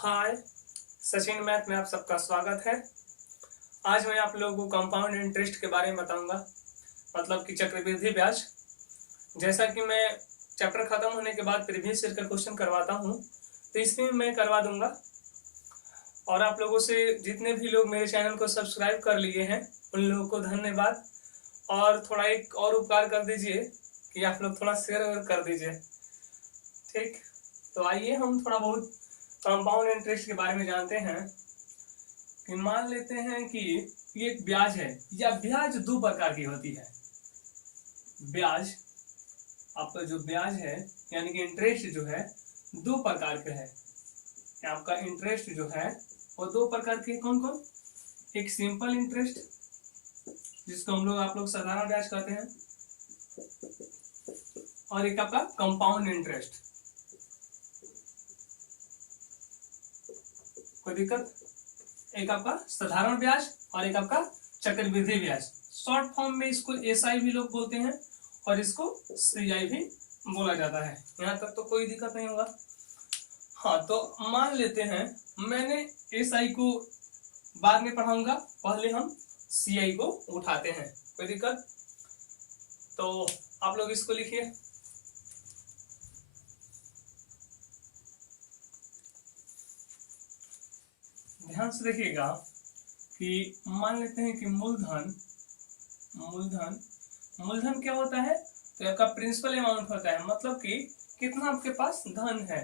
हाय, Sachin math में आप सबका स्वागत है। आज मैं आप लोगों को कंपाउंड इंटरेस्ट के बारे में बताऊंगा, मतलब कि चक्रवृद्धि ब्याज। जैसा कि मैं चैप्टर खत्म होने के बाद प्रीवियस ईयर का क्वेश्चन करवाता हूं, तो इसमें मैं करवा दूंगा। और आप लोगों से जितने भी लोग मेरे चैनल को सब्सक्राइब कर लिए हैं उन लोगों को धन्यवाद। और थोड़ा एक और उपकार कर दीजिए कि आप लोग थोड़ा शेयर कर दीजिए, ठीक। तो आइए हम थोड़ा बहुत कंपाउंड इंटरेस्ट के बारे में जानते हैं। कि मान लेते हैं कि ये एक ब्याज है, या ब्याज दो प्रकार की होती है। ब्याज, आपका जो ब्याज है यानी कि इंटरेस्ट जो है दो प्रकार के है। आपका इंटरेस्ट जो है वो दो प्रकार के, कौन कौन? एक सिंपल इंटरेस्ट, जिसको हम लोग आप लोग साधारण ब्याज कहते हैं, और एक आपका कंपाउंड इंटरेस्ट। कोई दिक्कत? एक आपका साधारण ब्याज और एक आपका चक्रवृद्धि ब्याज। शॉर्ट फॉर्म में इसको एसआई भी लोग बोलते हैं और इसको सीआई भी बोला जाता है। यहाँ तक तो कोई दिक्कत नहीं होगा। हाँ, तो मान लेते हैं मैंने एसआई को बाद में पढ़ाऊंगा, पहले हम सीआई को उठाते हैं। कोई दिक्कत? तो आप लोग इसको लिखिए। ध्यान से देखिएगा कि मान लेते हैं कि मूलधन मूलधन क्या होता है? तो आपका प्रिंसिपल अमाउंट होता है, मतलब कि कितना आपके पास धन है।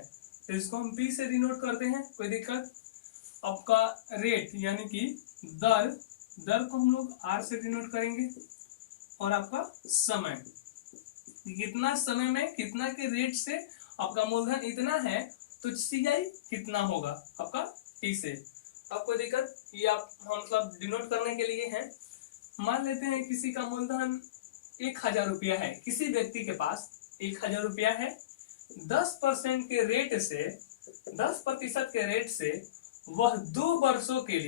तो इसको हम पी से डिनोट करते हैं। कोई दिक्कत? आपका रेट यानी कि दर को हम लोग आर से डिनोट करेंगे। और आपका समय, कितना समय में कितना के रेट से आपका मूलधन इतना है, तो सीआई कितना होगा आपका टी से। अब कोई दिक्कत? ये आप मतलब डिनोट करने के लिए है। मान लेते हैं किसी का मूलधन 1000 रुपया है, किसी व्यक्ति के पास 1000 रुपया है। 10% के रेट से 10% के रेट से वह 2 वर्षों के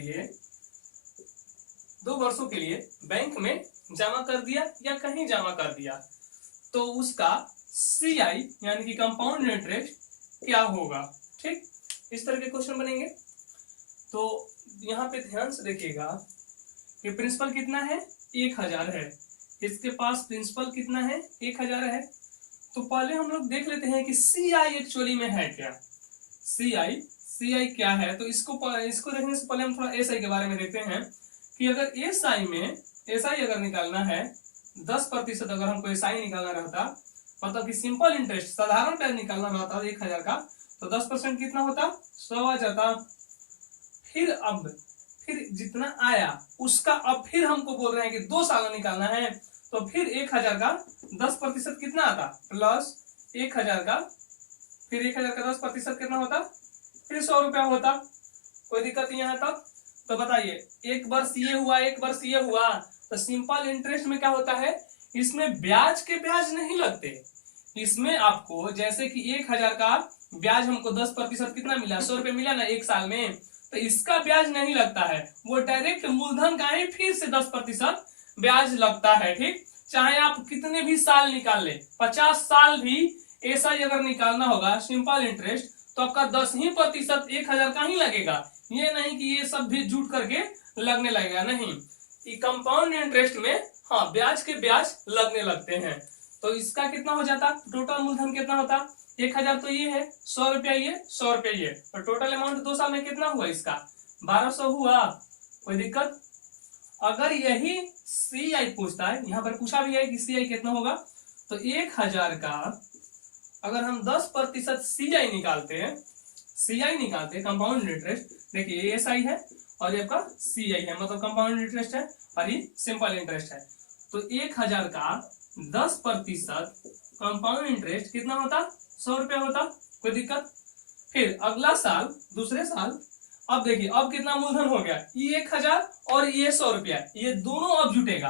लिए बैंक में जमा कर दिया या कहीं जमा कर दिया, तो उसका सीआई यानी कि कंपाउंड इंटरेस्ट क्या होगा। ठीक, इस तरह के क्वेश्चन बनेंगे। तो यहाँ पे ध्यान से देखिएगा कि प्रिंसिपल कितना है? 1000 है। इसके पास प्रिंसिपल कितना है? 1000 है। तो पहले हम लोग देख लेते हैं कि सीआई एक्चुअली में है क्या। सीआई क्या है? तो इसको देखने से पहले हम थोड़ा एसआई के बारे में देखते हैं कि अगर एसआई अगर निकालना है 10%, अगर हमको एसआई निकालना रहता, मतलब कि सिंपल इंटरेस्ट साधारण ब्याज निकालना रहता 1000 का, तो 10% कितना होता? 100 आ जाता। फिर जितना आया उसका अब फिर हमको बोल रहे हैं कि 2 साल निकालना है, तो फिर 1000 का 10% कितना आता? प्लस 1000 का, फिर 1000 का 10% कितना होता? फिर 100 रुपया होता। कोई दिक्कत यहाँ तक? तो बताइए, एक वर्ष ये हुआ, एक वर्ष ये हुआ। तो सिंपल इंटरेस्ट में क्या होता है? इसमें ब्याज के ब्याज नहीं लगते। इसमें आपको जैसे कि 1000 का ब्याज हमको 10% कितना मिला? 100 रुपये मिला ना एक साल में, तो इसका ब्याज नहीं लगता है, वो डायरेक्ट मूलधन का ही फिर से 10% ब्याज लगता है। ठीक, चाहे आप कितने भी साल निकाल ले, 50 साल भी ऐसा ही अगर निकालना होगा सिंपल इंटरेस्ट, तो आपका 10% 1000 का ही लगेगा। ये नहीं कि ये सब भी जुट करके लगने लगेगा, नहीं। कंपाउंड इंटरेस्ट में हाँ ब्याज के ब्याज लगने लगते हैं। तो इसका कितना हो जाता? टोटल मूलधन कितना होता? 1000 तो ये है, 100 रुपया ये, 100 रुपया ये, तो टोटल अमाउंट 2 साल में कितना हुआ इसका? 1200 हुआ। कोई दिक्कत? अगर यही सीआई पूछता है, यहाँ पर पूछा भी है कि सीआई कितना होगा, तो 1000 का अगर हम 10% सीआई निकालते कंपाउंड इंटरेस्ट, देखिए ये एसआई है और ये आपका सीआई है, मतलब कंपाउंड इंटरेस्ट है और ये सिंपल इंटरेस्ट है। तो 1000 का 10% कंपाउंड इंटरेस्ट कितना होता? 100 रुपया होता। कोई दिक्कत? फिर अगला साल, दूसरे साल, अब देखिए अब कितना मूलधन हो गया? ये 1000 और ये 100 रुपया, ये दोनों अब जुटेगा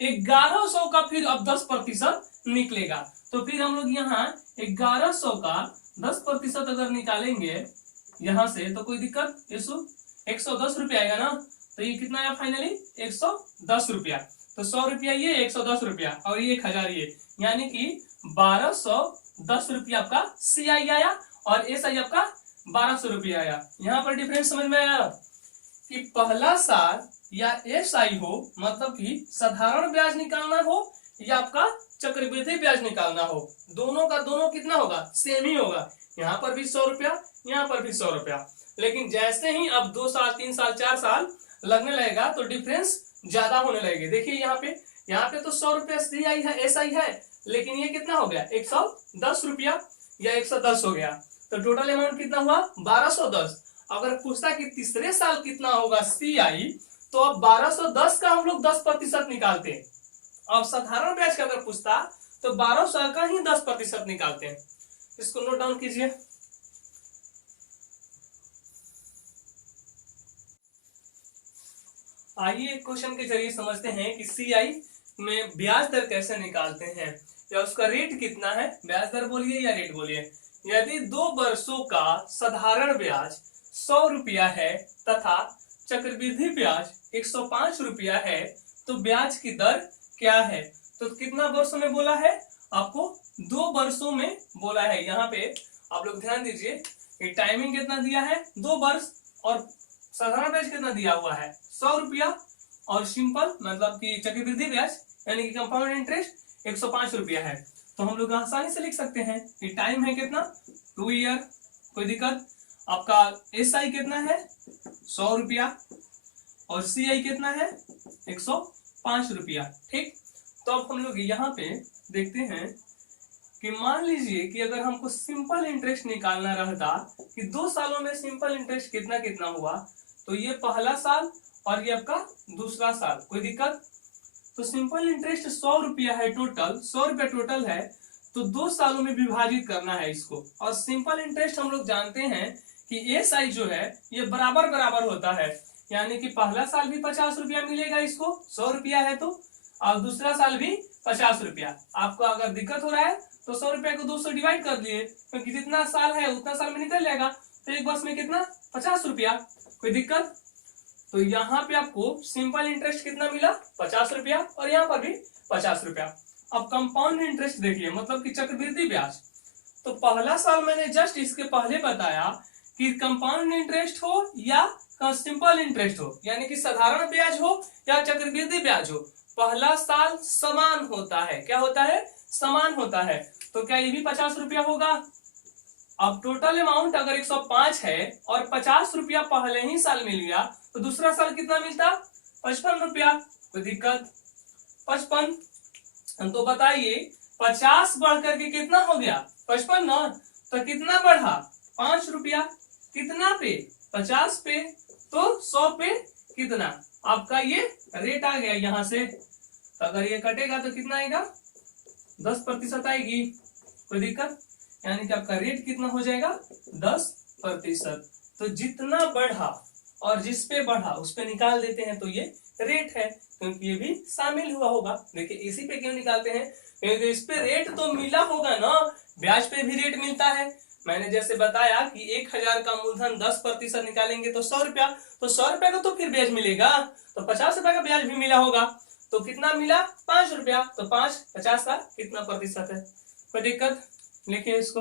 1100 का, फिर अब 10% निकलेगा। तो फिर हम लोग यहाँ 1100 का 10% अगर निकालेंगे यहां से, तो कोई दिक्कत? 110 रुपया आएगा ना। तो ये कितना आया फाइनली? 110 रुपया। तो 100 रुपया ये, 110 रुपया, और ये 1000 ये, यानी कि 1210 रुपया आपका सीआई आया और एसआई आपका 1200 रुपया आया। यहाँ पर डिफरेंस समझ में आया कि पहला साल या एसआई हो, मतलब कि साधारण ब्याज निकालना हो या आपका चक्रवृद्धि ब्याज निकालना हो, दोनों का दोनों कितना होगा, सेम ही होगा। यहाँ पर भी 100 रुपया, यहाँ पर भी 100 रुपया। लेकिन जैसे ही अब 2 साल 3 साल 4 साल लगने लगेगा तो डिफरेंस ज्यादा होने लगेगा। देखिए यहाँ पे तो 100 रुपया सी आई है, एस आई है, लेकिन ये कितना हो गया 110 रुपया या 110 हो गया। तो टोटल अमाउंट कितना हुआ 1210। अगर पूछता कि तीसरे साल कितना होगा सी आई, तो अब 1210 का हम लोग 10% निकालते हैं। अब साधारण ब्याज का अगर पूछता तो 1200 का ही 10% निकालते हैं। इसको नोट डाउन कीजिए। आइए क्वेश्चन के जरिए समझते हैं कि सीआई में ब्याज दर कैसे निकालते हैं या उसका रेट कितना है। ब्याज दर बोलिए या रेट बोलिए। यदि 2 वर्षों का साधारण ब्याज 100 रुपया है तथा चक्रवृद्धि ब्याज 105 रुपया है, तो ब्याज की दर क्या है। तो कितना वर्षों में बोला है, आपको 2 वर्षों में बोला है। यहाँ पे आप लोग ध्यान दीजिए कि टाइमिंग कितना दिया है 2 वर्ष, और साधारण ब्याज कितना दिया हुआ है 100 रुपया, और सिंपल मतलब कि चक्रवृद्धि ब्याज यानी कि कंपाउंड इंटरेस्ट 105 रुपया है। तो हम लोग आसानी से लिख सकते हैं कि टाइम है कितना 2 ईयर, कोई दिक्कत। आपका एस आई कितना है 100 रुपया और सी आई कितना है 105 रुपया। ठीक, तो अब हम लोग यहाँ पे देखते हैं कि मान लीजिए कि अगर हमको सिंपल इंटरेस्ट निकालना रहता कि 2 सालों में सिंपल इंटरेस्ट कितना कितना हुआ, तो ये पहला साल और ये आपका दूसरा साल, कोई दिक्कत। तो सिंपल इंटरेस्ट 100 रुपया है, टोटल 100 रुपया टोटल है, तो 2 सालों में विभाजित करना है इसको। और सिंपल इंटरेस्ट हम लोग जानते हैं कि एस आई जो है ये बराबर बराबर होता है, यानी कि पहला साल भी 50 रुपया मिलेगा इसको, 100 रुपया है तो, और दूसरा साल भी 50 रुपया। आपको अगर दिक्कत हो रहा है तो 100 रुपया को 2 से डिवाइड कर दिए, क्योंकि जितना साल है उतना साल में निकल जाएगा। तो एक वर्ष में कितना 50 रुपया, कोई दिक्कत। तो यहाँ पे आपको सिंपल इंटरेस्ट कितना मिला 50 रुपया, और यहाँ पर भी 50 रुपया। अब कंपाउंड इंटरेस्ट देखिए, मतलब कि चक्रवृद्धि ब्याज। तो पहला साल मैंने जस्ट इसके पहले बताया कि कंपाउंड इंटरेस्ट हो या सिंपल इंटरेस्ट हो, यानी कि साधारण ब्याज हो या चक्रवृद्धि ब्याज हो, पहला साल समान होता है। क्या होता है, समान होता है। तो क्या ये भी 50 रुपया होगा। अब टोटल अमाउंट अगर 105 है और 50 रुपया पहले ही साल मिल गया, तो दूसरा साल कितना मिलता 55 रुपया, कोई दिक्कत। 55, तो बताइए 50 बढ़ करके कितना हो गया 55 ना, तो कितना बढ़ा 5 रुपया, कितना पे 50 पे, तो 100 पे कितना आपका ये रेट आ गया यहाँ से। तो अगर ये कटेगा तो कितना आएगा 10% आएगी, कोई दिक्कत। यानी कि आपका रेट कितना हो जाएगा 10%। तो जितना बढ़ा और जिस पे बढ़ा उस पे निकाल देते हैं तो ये रेट है, क्योंकि ये भी शामिल हुआ होगा। देखिए इसी पे क्यों निकालते हैं, क्योंकि इस पे रेट तो मिला होगा ना, ब्याज पे भी रेट मिलता है। मैंने जैसे बताया कि 1000 का मूलधन 10% निकालेंगे तो 100 रुपया, तो 100 रुपया का तो फिर ब्याज मिलेगा, तो 50 रुपया का ब्याज भी मिला होगा। तो कितना मिला 5 रुपया, तो 5 50 का कितना प्रतिशत है, कोई दिक्कत। लिखिए इसको।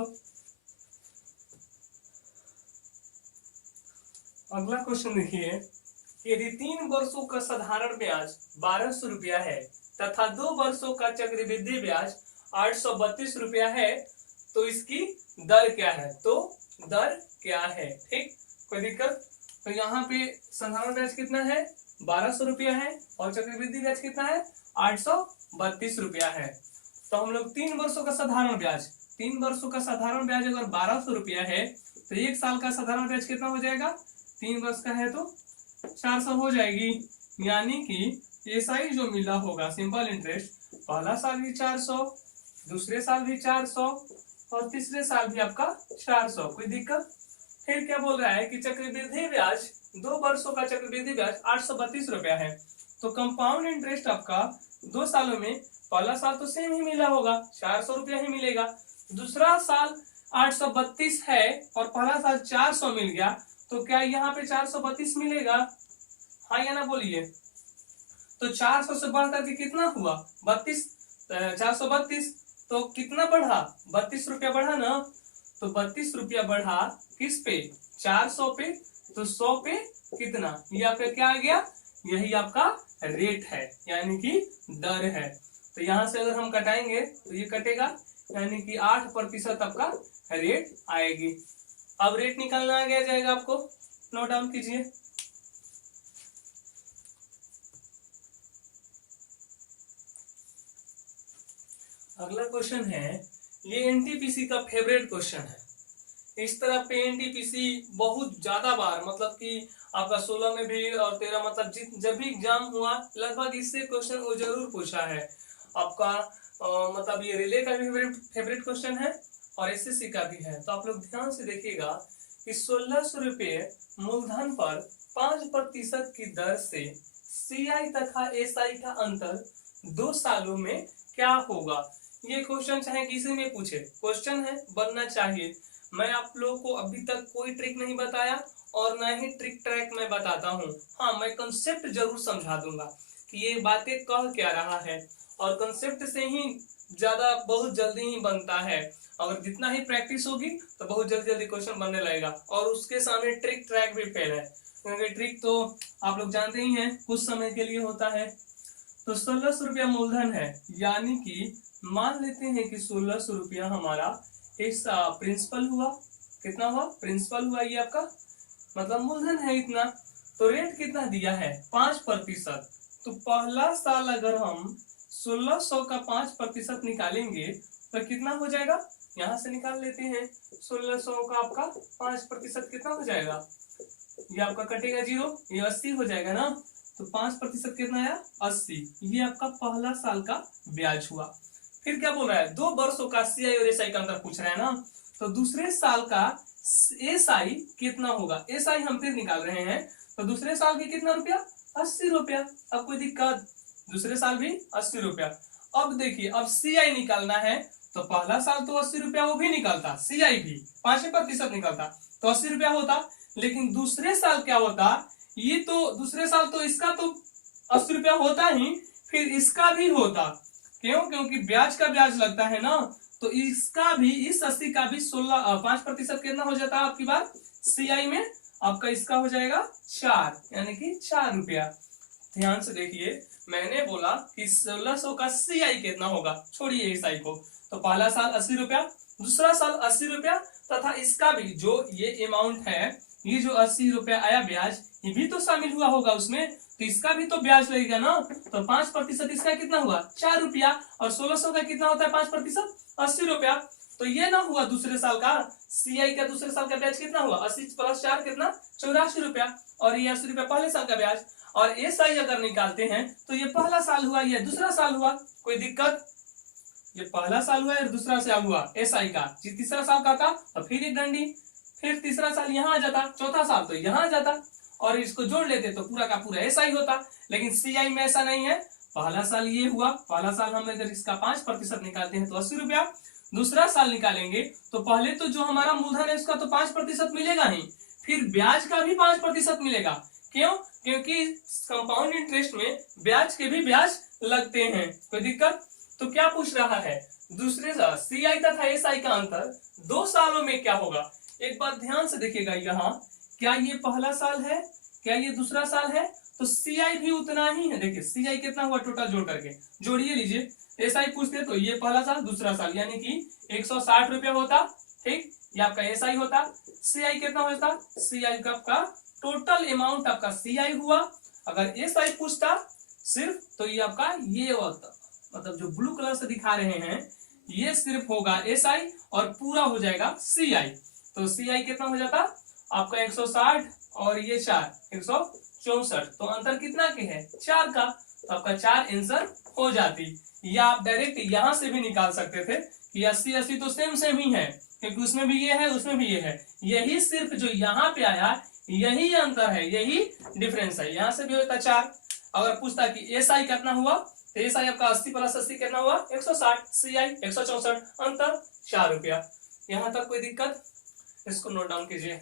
अगला क्वेश्चन देखिए, यदि 3 वर्षों का साधारण ब्याज 1200 रुपया है तथा 2 वर्षों का चक्रवृद्धि ब्याज 832 रुपया है, तो इसकी दर क्या है। तो दर क्या है, ठीक, कोई दिक्कत। तो यहाँ पे साधारण ब्याज कितना है 1200 रुपया है और चक्रवृद्धि ब्याज कितना है 832 रुपया है। तो हम लोग 3 वर्षों का साधारण ब्याज, 3 वर्षों का साधारण ब्याज अगर 1200 रुपया है, तो 1 साल का साधारण ब्याज कितना हो जाएगा, 3 वर्ष का है तो 400 हो जाएगी। यानी कि एसआई जो मिला होगा सिंपल इंटरेस्ट, पहला साल भी 400, दूसरे साल भी 400 और तीसरे साल भी आपका 400, कोई दिक्कत। फिर क्या बोल रहा है कि चक्रवृद्धि ब्याज 2 वर्षों का चक्रवृद्धि ब्याज 832 रुपया है। तो कंपाउंड इंटरेस्ट आपका 2 सालों में, पहला साल तो सेम ही मिला होगा 400 रुपया ही मिलेगा, दूसरा साल 832 है और पहला साल 400 मिल गया, तो क्या यहाँ पे 432 मिलेगा, हाँ या ना बोलिए। तो 400 से बढ़ करके कितना हुआ 32, 432, तो कितना बढ़ा 32 रुपया बढ़ा ना। तो 32 रुपया बढ़ा किस पे, 400 पे, तो 100 पे कितना, ये आपका क्या आ गया, यही आपका रेट है यानी कि दर है। तो यहां से अगर हम कटाएंगे तो ये कटेगा यानी कि 8% आपका रेट आएगी। अब रेट निकालना आ गया जाएगा आपको, नोट डाउन कीजिए। अगला क्वेश्चन है, ये एनटीपीसी का फेवरेट क्वेश्चन है। इस तरह पे एनटीपीसी बहुत ज्यादा बार, मतलब कि आपका 16 में भी और 13, मतलब जब भी एग्जाम हुआ लगभग इससे क्वेश्चन वो जरूर पूछा है आपका। मतलब ये रिले का भी फेवरेट क्वेश्चन है और एसएससी का भी है। तो आप लोग ध्यान से देखिएगा कि 1600 रुपये मूलधन पर 5% की दर से सीआई तथा एसआई का अंतर 2 सालों में क्या होगा। ये क्वेश्चन चाहे किसी में पूछे, क्वेश्चन है, बनना चाहिए। मैं आप लोगों को अभी तक कोई ट्रिक नहीं बताया और ना ही ट्रिक ट्रैक में बताता हूँ। हाँ, मैं कंसेप्ट जरूर समझा दूंगा कि ये बातें कह क्या रहा है, और कंसेप्ट से ही ज्यादा बहुत जल्दी ही बनता है। अगर जितना ही प्रैक्टिस होगी तो बहुत जल्दी जल्दी क्वेश्चन बनने लगेगा। और उसके सामने ट्रिक ट्रैक भी फेल है, क्योंकि ट्रिक तो आप लोग जानते ही हैं कुछ समय के लिए होता है। तो 1600 रुपया मूलधन है, यानी कि मान लेते हैं कि 1600 रुपया हमारा इस प्रिंसिपल हुआ। कितना हुआ, प्रिंसिपल हुआ, ये आपका मतलब मूलधन है इतना। तो रेट कितना दिया है, 5%। तो पहला साल अगर हम 1600 का 5% निकालेंगे तो कितना हो जाएगा, यहां से निकाल लेते हैं। 1600 का आपका 5% कितना हो जाएगा, ये आपका कटेगा 0, ये 80 हो जाएगा ना। तो 5% कितना आया, 80। ये आपका पहला साल का ब्याज हुआ। फिर क्या बोल रहा है, 2 वर्षों का सीआई और एसआई का अंतर पूछ रहा है ना। तो दूसरे साल का एसआई कितना होगा, एसआई हम फिर निकाल रहे हैं। तो दूसरे साल की कितना रुपया, 80 रुपया। अब कोई दिक्कत, दूसरे साल भी 80 रुपया। अब देखिए, अब सीआई निकालना है तो पहला साल तो 80 रुपया वो भी निकलता, सीआई भी 5% निकलता तो 80 रुपया होता। लेकिन दूसरे साल क्या होता, ये तो दूसरे साल तो इसका तो 80 रुपया होता ही, फिर इसका भी होता। क्यों, क्योंकि ब्याज का ब्याज लगता है ना। तो इसका भी, इस 80 का भी 5% कितना हो जाता है आपकी बात, सीआई में आपका इसका हो जाएगा 4, यानी कि 4 रुपया। ध्यान से देखिए, मैंने बोला कि 1600 का सीआई कितना होगा, छोड़िए एसआई को। तो पहला साल 80 रुपया, दूसरा साल 80 रुपया, तथा इसका भी जो ये अमाउंट है, ये जो 80 रुपया आया ब्याज, ये भी तो शामिल हुआ होगा उसमें, तो इसका भी तो ब्याज लगेगा ना। तो 5% इसका कितना हुआ, 4 रुपया, और 1600 का कितना होता है 5%, 80 रुपया। तो ये ना हुआ दूसरे साल का सीआई का, दूसरे साल का ब्याज कितना हुआ, 80 + 4 कितना, 84 रुपया, और ये 80 रुपया पहले साल का ब्याज। और एसआई अगर निकालते हैं तो ये पहला साल हुआ, ये दूसरा साल हुआ, कोई दिक्कत, ये पहला साल हुआ और दूसरा साल हुआ एसआई का, जी तीसरा साल का था और फिर एक डंडी, फिर तीसरा साल यहाँ आ जाता, चौथा साल तो यहाँ आ जाता, और इसको जोड़ लेते तो पूरा का पूरा एसआई होता। लेकिन सीआई में ऐसा नहीं है, पहला साल ये हुआ, पहला साल हम अगर इसका 5% निकालते हैं तो 80 रुपया, दूसरा साल निकालेंगे तो पहले तो जो हमारा मूलधन है उसका तो 5% मिलेगा ही, फिर ब्याज का भी 5% मिलेगा। क्यों, क्योंकि कंपाउंड इंटरेस्ट में ब्याज के भी ब्याज लगते हैं। कोई दिक्कत, तो क्या पूछ रहा है, दूसरे साल सीआई तथा एसआई का अंतर 2 सालों में क्या होगा। एक बात ध्यान से देखिएगा, यहाँ क्या ये पहला साल है, क्या ये दूसरा साल है, तो सीआई भी उतना ही है। देखिए सीआई कितना हुआ टोटल जोड़ करके, जोड़िए लीजिए। एसआई पूछते तो ये पहला साल दूसरा साल यानी कि 160 रुपया होता, ठीक, ये आपका एसआई होता। सीआई कितना होता, सीआई का टोटल अमाउंट आपका सीआई हुआ। अगर एसआई पूछता सिर्फ तो ये आपका ये होता, मतलब जो ब्लू कलर से दिखा रहे हैं ये सिर्फ होगा एसआई और पूरा हो जाएगा सीआई। तो सीआई कितना हो जाता आपका 160 और ये 4, 164। तो अंतर कितना के है, 4 का। तो आपका 4 आंसर हो जाती, या आप डायरेक्ट यहां से भी निकाल सकते थे कि 80 80 तो सेम ही है, क्योंकि उसमें भी ये है उसमें भी ये है, यही सिर्फ जो यहाँ पे आया यही अंतर है, यही डिफरेंस है। यहां से भी होता 4। अगर पूछता कि एसआई कितना हुआ, तो एसआई आपका 80 + 80 कितना हुआ, 160, सीआई 164, अंतर 4 रुपया। यहां तक कोई दिक्कत, इसको नोट डाउन कीजिए।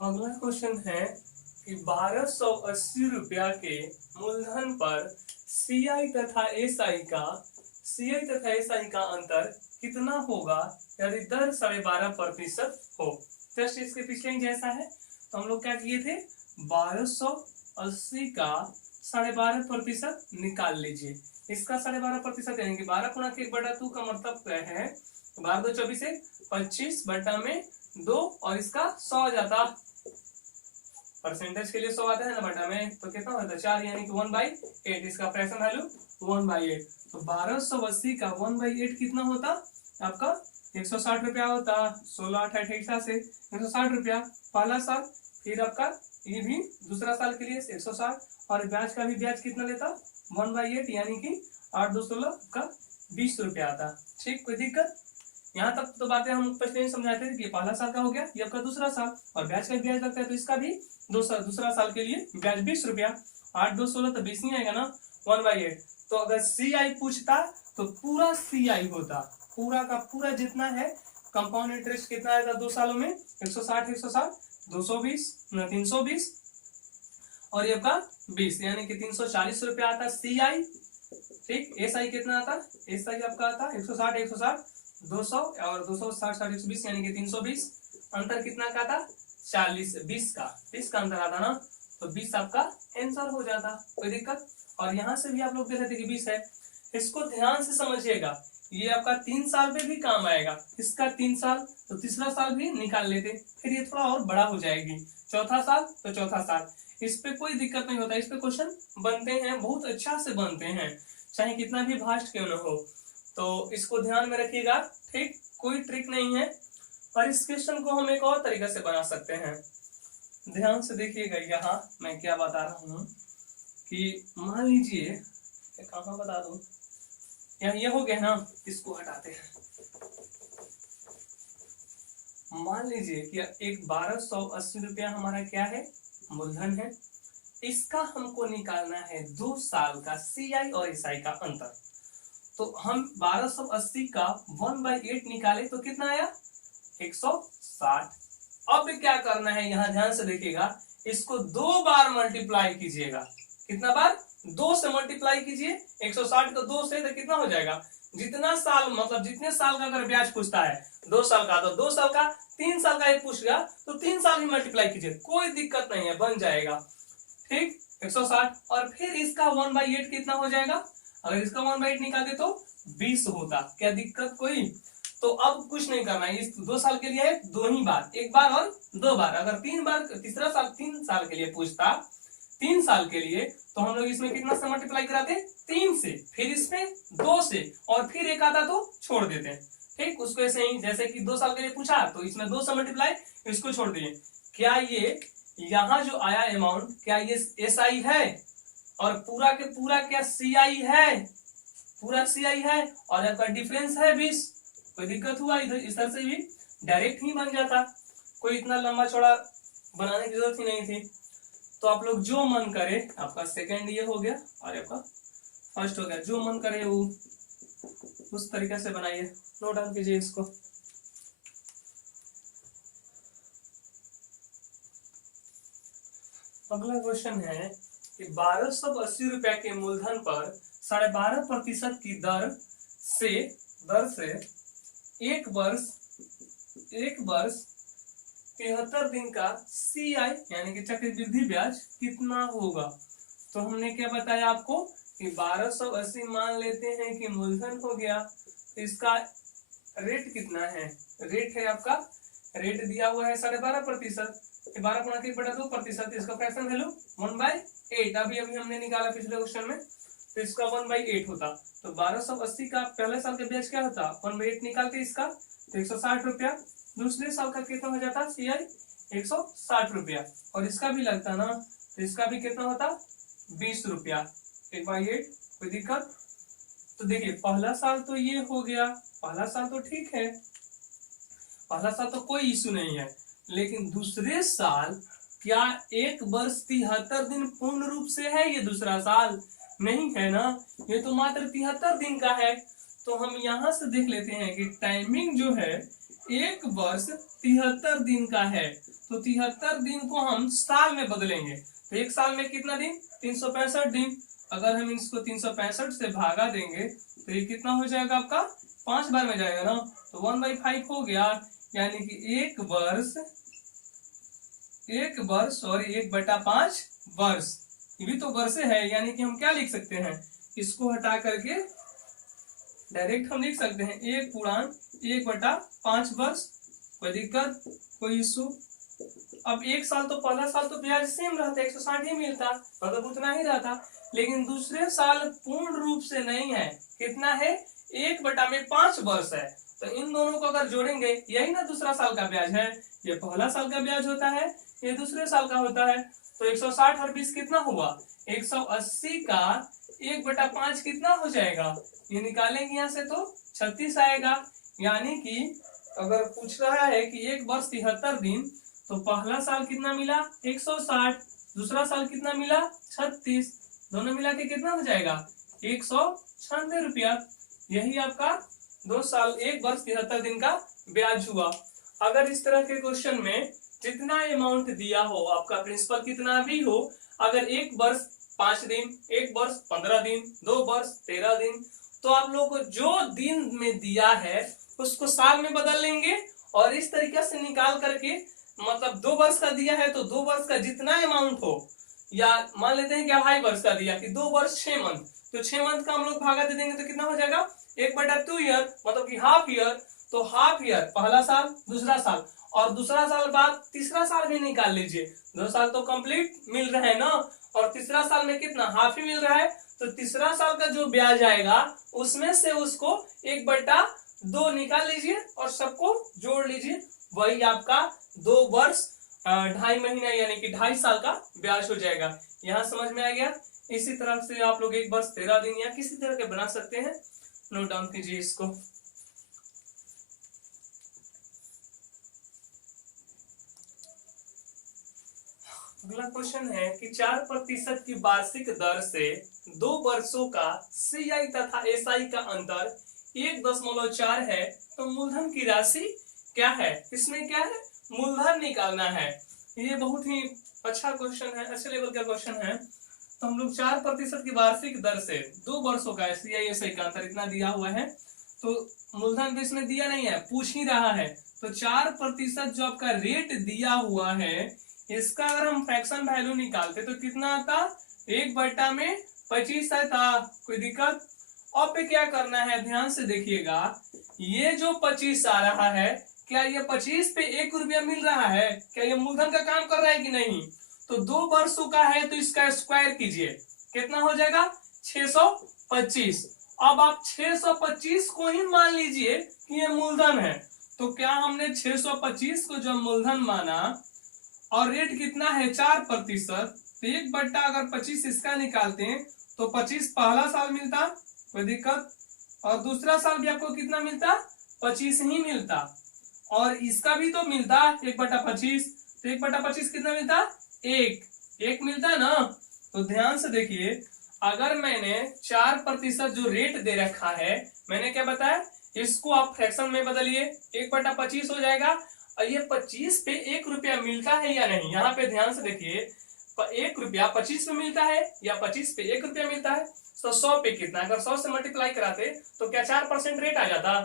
अगला क्वेश्चन है कि 1280 रुपया के मूलधन पर CI तथा SI का अंतर कितना होगा यदि दर 12.5% हो। जस्ट इसके पिछले ही जैसा है, तो हम लोग क्या किए थे, 1280 का 12.5% निकाल लीजिए। इसका 12.5% यानी कि 12 गुणा 1/2 का मतलब क्या है, 12 2 24 25 बटा में 2 और इसका 100 आ जाता, परसेंटेज के लिए 100 आता है ना बटा में, तो कितना होता है 4 यानी कि 1/8। इसका फ्रैक्शन वैल्यू 1/8। तो 1280 का 1/8 कितना होता आपका 160 रुपया होता। 16 8 28 से 160 रुपया पहला साल, फिर आपका ये भी दूसरा साल के लिए 160, और ब्याज का भी ब्याज कितना लेता 1/8 यानी कि 8 2 16 का 20 रुपया आता। ठीक, कोई दिक्कत? यहाँ तक तो बातें हम पहले समझाते थे कि पहला साल का हो गया, ये आपका दूसरा साल, और ब्याज का ब्याज लगता है तो इसका भी दूसरा साल के लिए ब्याज 20 रुपया। 8 2 16 तो 20 नहीं आएगा ना, 1/8। तो अगर CI पूछता तो पूरा CI होता, पूरा का पूरा जितना है कंपाउंड इंटरेस्ट कितना आएगा 2 सालों में, 160 220 320 और ये आपका 20 यानी कि 340 रुपया आता CI। ठीक, SI कितना आता, SI आपका आता 160 200 और 260 60 120 यानी कि 320। अंतर कितना का था 40 20 का अंतर आता ना, तो 20 आपका आंसर हो जाता, कोई दिक्कत? और यहाँ से भी आप लोग देख रहे थे कि 20 है। इसको ध्यान से समझिएगा, ये आपका 3 साल पे भी काम आएगा, इसका 3 साल तो तीसरा साल भी निकाल लेते, फिर ये थोड़ा और बड़ा हो जाएगी, चौथा साल तो चौथा साल। इस पे कोई दिक्कत नहीं होता, इस पे क्वेश्चन बनते हैं, बहुत अच्छा से बनते हैं, चाहे कितना भी भास्ट क्यों न हो। तो इसको ध्यान में रखिएगा, ठीक, कोई ट्रिक नहीं है। और इस क्वेश्चन को हम एक और तरीके से बना सकते हैं, ध्यान से देखिएगा। यहाँ मैं क्या बता रहा हूँ कि मान लीजिए, कहाँ बता दूं, यहाँ ये हो गया ना, इसको हटाते हैं। मान लीजिए कि एक 1280 रुपया हमारा क्या है, मूलधन है, इसका हमको निकालना है 2 साल का CI और SI का अंतर। तो हम 1280 का 1/8 निकाले तो कितना आया 160। अब क्या करना है, यहाँ ध्यान से देखिएगा, इसको 2 बार मल्टीप्लाई कीजिएगा। कितना बार, 2 से मल्टीप्लाई कीजिए। 160 को 2 से तो कितना हो जाएगा, जितना साल मतलब जितने साल का अगर ब्याज पूछता है 2 साल का, तो 2 साल का, 3 साल का पूछ गया तो 3 साल ही मल्टीप्लाई कीजिए, कोई दिक्कत नहीं है, बन जाएगा। ठीक, 160 और फिर इसका 1/8 कितना हो जाएगा, अगर इसका 1/8 निकालते तो 20 होता, क्या दिक्कत कोई? तो अब कुछ नहीं करना है, इस 2 साल के लिए है 2 ही बार, 1 बार और 2 बार। अगर 3 बार तीसरा साल 3 साल के लिए पूछता, 3 साल के लिए, तो हम लोग इसमें कितना से मल्टीप्लाई कराते 3 से, फिर इसमें 2 से, और फिर एक आता तो छोड़ देते हैं। ठीक, उसको ऐसे ही, जैसे कि 2 साल के लिए पूछा तो इसमें 2 से मल्टीप्लाई, इसको छोड़ दिए। क्या ये यहाँ जो आया अमाउंट, क्या ये SI है और पूरा के पूरा क्या CI है, पूरा CI है, और आपका डिफरेंस है 20। कोई दिक्कत हुआ, इधर इस तरह से भी डायरेक्ट ही बन जाता, कोई इतना लंबा चौड़ा बनाने की जरूरत ही नहीं थी। तो आप लोग जो मन करे, आपका सेकंड ये हो गया और आपका फर्स्ट हो गया, जो मन करे वो उस तरीके से बनाइए, नोट डाउन कीजिए इसको। अगला क्वेश्चन है कि 1280 रुपया के मूलधन पर 12.5% की दर से एक वर्ष 73 दिन का CI यानी कि चक्रवृद्धि ब्याज कितना होगा। तो हमने क्या बताया आपको कि 1280 मान लेते हैं कि मूलधन हो गया, तो इसका रेट कितना है, रेट है आपका, रेट दिया हुआ है 12.5%, 12 गुणा 1/2%, इसका फ्रैक्शन वैल्यू 1/8। अभी हमने निकाला पिछले क्वेश्चन में, तो इसका 1/8 होता। तो 1280 का पहले साल का ब्याज क्या होता 1/8 निकालते इसका, तो 160 रुपया। दूसरे साल का कितना हो जाता CI 160 रुपया, और इसका भी लगता ना, तो इसका भी कितना होता 20 रुपया 1/8। कोई दिक्कत? तो देखिए पहला साल तो ये हो गया, पहला साल तो ठीक है, पहला साल तो कोई इशू नहीं है, लेकिन दूसरे साल क्या 1 वर्ष 73 दिन पूर्ण रूप से है, ये दूसरा साल नहीं है ना, ये तो मात्र 73 दिन का है। तो हम यहाँ से देख लेते हैं कि टाइमिंग जो है 1 वर्ष 73 दिन का है, तो 73 दिन को हम साल में बदलेंगे, तो 1 साल में कितना दिन 365 दिन। अगर हम इसको 365 से भागा देंगे तो ये कितना हो जाएगा आपका 5 बार में जाएगा ना, तो 1/5 हो गया। यानी कि 1/5 वर्ष, ये भी तो वर्ष है। यानी कि हम क्या लिख सकते हैं, इसको हटा करके डायरेक्ट हम लिख सकते हैं 1/1/5 वर्ष। कोई दिक्कत, कोई इशू? अब एक साल तो पहला साल तो ब्याज सेम रहता, 160 ही मिलता, मतलब उतना ही रहता। लेकिन दूसरे साल पूर्ण रूप से नहीं है, कितना है 1/5 वर्ष है। तो इन दोनों को अगर जोड़ेंगे, यही ना दूसरा साल का ब्याज है, ये पहला साल का ब्याज होता है, ये दूसरे साल का होता है। तो 160 और 20 कितना हुआ, 180 का 1/5 कितना हो जाएगा, ये निकालेंगे यहाँ से तो 36 आएगा। यानी कि अगर पूछ रहा है कि एक वर्ष 73 दिन, तो पहला साल कितना मिला 160, दूसरा साल कितना मिला 36, दोनों मिला के कितना हो जाएगा 196 रुपया। यही आपका 2 साल 1 वर्ष 73 दिन का ब्याज हुआ। अगर इस तरह के क्वेश्चन में जितना अमाउंट दिया हो, आपका प्रिंसिपल कितना भी हो, अगर 1 वर्ष 5 दिन, 1 वर्ष 15 दिन, 2 वर्ष 13 दिन, तो आप लोग को जो दिन में दिया है उसको साल में बदल लेंगे और इस तरीके से निकाल करके, मतलब 2 वर्ष का दिया है तो 2 वर्ष का जितना अमाउंट हो, या मान लेते हैं कि 2.5 वर्ष का दिया कि 2 वर्ष 6 मंथ, तो 6 मंथ का हम लोग भागा दे देंगे तो कितना हो जाएगा 1/2 ईयर, मतलब कि हाफ ईयर। तो हाफ ईयर पहला साल, दूसरा साल, और दूसरा साल बाद तीसरा साल भी निकाल लीजिए। 2 साल तो कंप्लीट मिल रहे हैं ना, और तीसरा साल में कितना हाफ ही मिल रहा है, तो तीसरा साल का जो ब्याज आएगा उसमें से उसको 1/2 निकाल लीजिए और सबको जोड़ लीजिए, वही आपका 2 वर्ष 2.5 महीना यानी कि 2.5 साल का ब्याज हो जाएगा। यहाँ समझ में आ गया? इसी तरह से आप लोग 1 वर्ष 13 दिन या किसी तरह के बना सकते हैं, नोट डाउन कीजिए इसको। अगला क्वेश्चन है कि 4% की वार्षिक दर से 2 वर्षों का CI तथा SI का अंतर 1.4 है, तो मूलधन की राशि क्या है? इसमें क्या है, मूलधन निकालना है। ये बहुत ही अच्छा क्वेश्चन है, अच्छे लेवल का क्वेश्चन है। तो हम लोग 4% की वार्षिक दर से 2 वर्षों का CI SI का अंतर इतना दिया हुआ है, तो मूलधन तो इसमें दिया नहीं है, पूछ ही रहा है। तो 4% जो आपका रेट दिया हुआ है, इसका अगर हम फ्रैक्शन वैल्यू निकालते तो कितना आता, 1/25 आता। कोई दिक्कत? अब पे क्या करना है, ध्यान से देखिएगा, ये जो 25 आ रहा है, क्या ये 25 पे 1 रुपया मिल रहा है, क्या ये मूलधन का काम कर रहा है कि नहीं? तो 2 वर्षों का है तो इसका स्क्वायर कीजिए, कितना हो जाएगा 625। अब आप 625 को ही मान लीजिए कि ये मूलधन है। तो क्या हमने 625 को जब मूलधन माना और रेट कितना है 4%, तो 1/25 इसका निकालते हैं तो 25 पहला साल मिलता, कोई दिक्कत, और दूसरा साल भी आपको कितना मिलता 25 ही मिलता, और इसका भी तो मिलता 1/25, तो 1/25 कितना मिलता 1 मिलता ना। तो ध्यान से देखिए, अगर मैंने 4% जो रेट दे रखा है, मैंने क्या बताया, इसको आप फ्रैक्शन में बदलिए, 1/25 हो जाएगा। और ये 25 पे 1 रुपया मिलता है या नहीं, यहाँ पे ध्यान से देखिए, 1 रुपया 25 पे मिलता है या 25 पे 1 रुपया मिलता है, तो 100 पे कितना, अगर 100 से मल्टीप्लाई कराते तो क्या 4% रेट आ जाता।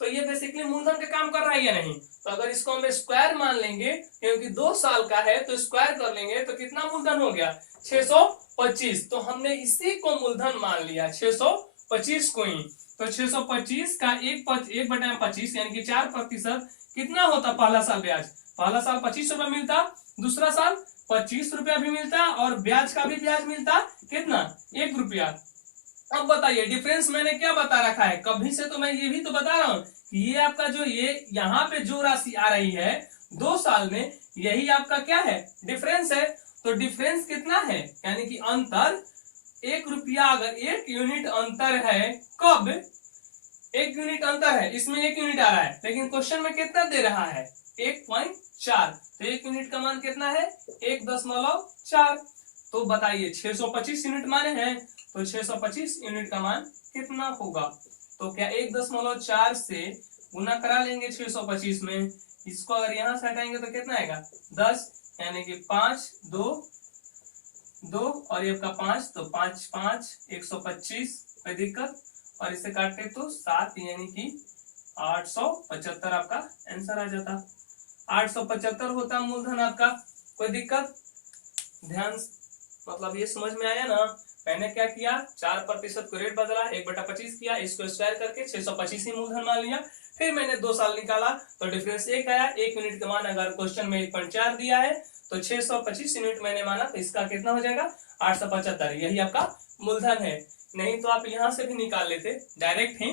तो ये बेसिकली मूलधन का काम कर रहा है या नहीं। तो अगर इसको हम स्क्वायर मान लेंगे, क्योंकि 2 साल का है तो स्क्वायर कर लेंगे, तो कितना मूलधन हो गया 625। तो हमने इसी को मूलधन मान लिया 625 को ही। तो 625 का 1/25 यानी कि 4% कितना होता, पहला साल ब्याज, पहला साल 25 रुपया मिलता, दूसरा साल 25 रुपया भी मिलता, और ब्याज का भी ब्याज मिलता कितना 1 रुपया। अब बताइए डिफरेंस मैंने क्या बता रखा है, कभी से तो मैं ये भी तो बता रहा हूँ कि ये आपका जो ये यहाँ पे जो राशि आ रही है 2 साल में, यही आपका क्या है डिफरेंस है। तो डिफरेंस कितना है, यानी कि अंतर 1 रुपया, अगर 1 यूनिट अंतर है, कब 1 यूनिट अंतर है, इसमें 1 यूनिट आ रहा है, लेकिन क्वेश्चन में कितना दे रहा है 1.4, तो 1 यूनिट का मान कितना है 1.4। तो बताइए 625 यूनिट माने हैं, तो 625 यूनिट का मान कितना होगा। तो क्या 1.4 से गुना करा लेंगे 625 में, इसको अगर यहां से हटाएंगे तो कितना आएगा 10, यानी कि 5 2 2 और ये आपका 5, तो 5 5 125, कोई दिक्कत, और इसे काटे तो 7 यानी कि 875 आपका आंसर आ जाता। 875 होता मूलधन आपका, कोई दिक्कत, ध्यान, मतलब ये समझ में आया ना। मैंने क्या किया, 4% को रेट बदला, 1/25 किया, इसको स्क्वायर करके 625 ही मूलधन मान लिया। फिर मैंने 2 साल निकाला तो डिफरेंस 1 आया। 1 यूनिट का मान अगर क्वेश्चन में 1.4 दिया है तो 625 यूनिट मैंने माना, तो इसका कितना हो जाएगा 875, यही आपका मूलधन है। नहीं तो आप यहां से भी निकाल लेते डायरेक्ट ही।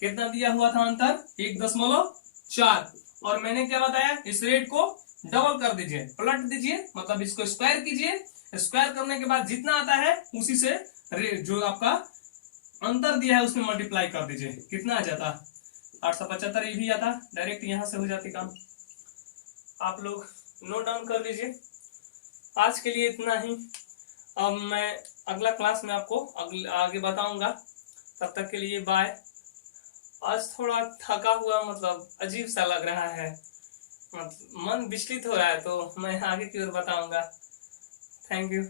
कितना दिया हुआ था अंतर, 1.4, और मैंने क्या बताया, इस रेट को डबल कर दीजिए, पलट दीजिए, मतलब इसको स्क्वायर कीजिए। स्क्वायर करने के बाद जितना आता है उसी से जो आपका अंतर दिया है उसमें मल्टीप्लाई कर दीजिए, कितना आ जाता 875, ये भी आता, डायरेक्ट यहां से हो जाती काम। आप लोग नोट डाउन कर लीजिए। आज के लिए इतना ही। अब मैं अगला क्लास में आपको आगे बताऊंगा। तब तक के लिए बाय। आज थोड़ा थका हुआ, मतलब अजीब सा लग रहा है, मतलब मन विचलित हो रहा है, तो मैं आगे की ओर बताऊंगा। Thank you.